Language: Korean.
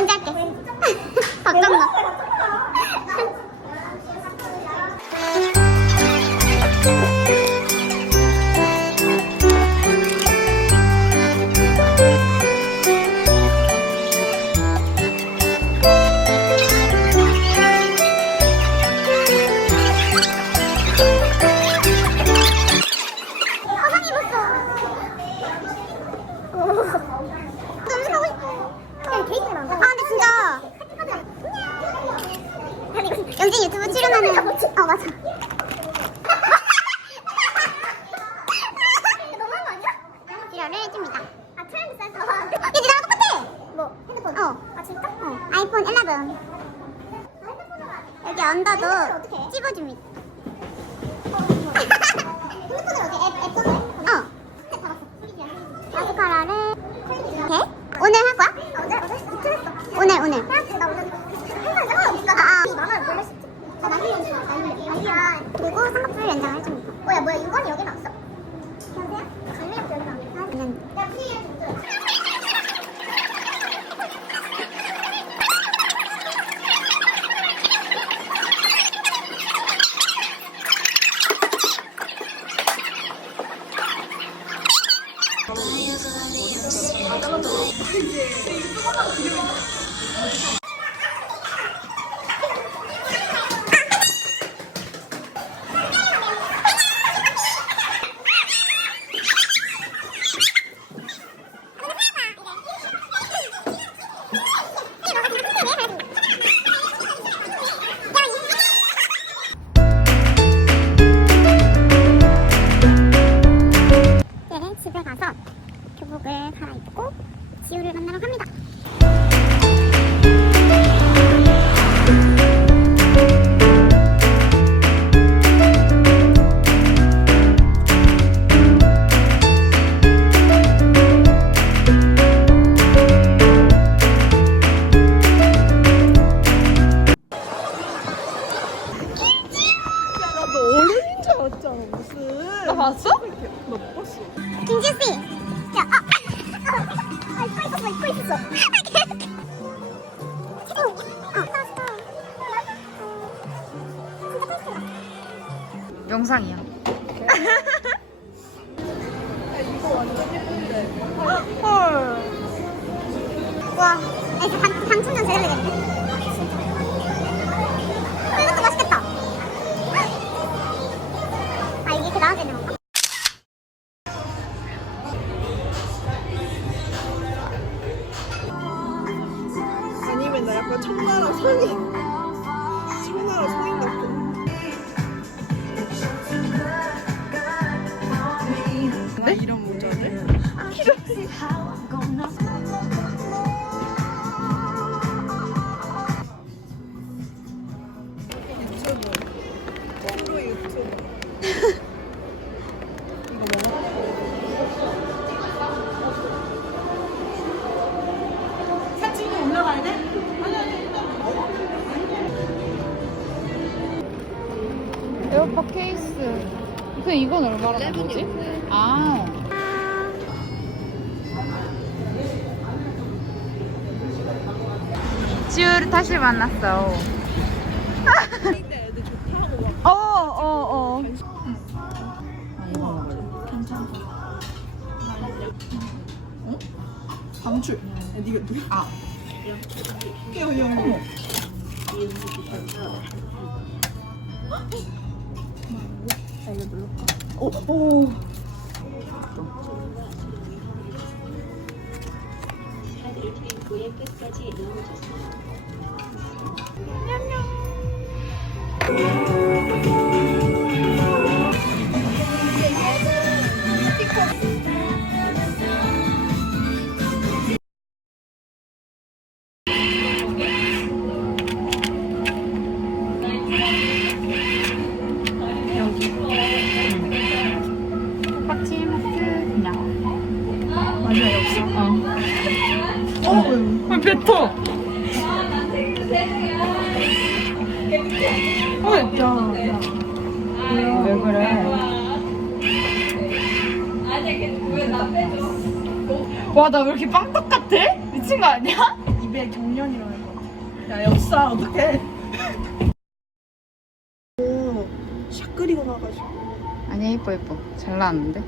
왠지 영진 유튜브 출연하는. 어 맞아. 너무한 거 아니야? 지랄을 해줍니다. 아 트렌드. 야, 니 나랑 똑같아. 뭐 핸드폰? 어. 아 진짜? 어. 아이폰 11. 여기 언더도 찝어줍니다. 핸드폰으로 어디 앱, 앱 써도 돼? 어. 마스카라를 돼? 오늘 할 거야? 어제 어제 이틀 했어. 오늘 오늘. 나 오늘 항상 상관없어. 아, 아. 만원 몰래 싶지. 나 나중에 아니야. 그리고 쌍꺼풀 연장을 해줍니다. 뭐야 뭐야 유 교복을 갈아입고 지우를 만나러 갑니다. 입고 있었어. 아. 어. 영상이야. 헐. 와, 방, 방충전 제대로 되겠네. 그 이건 얼마나 거지? 아. 지우를 다시 만났어. 근데 어, 어, 어. 야, 니가 누 아. 깨워 형. 오, 오. 호박 왜 그래? 와, 나 왜 이렇게 빵떡 같아? 미친 거 아니야? 입에 경련이라고 거. 야 역사 어떡해? 오, 샥 끓이고 나가지고. 아니야 이뻐 이뻐 잘 나왔는데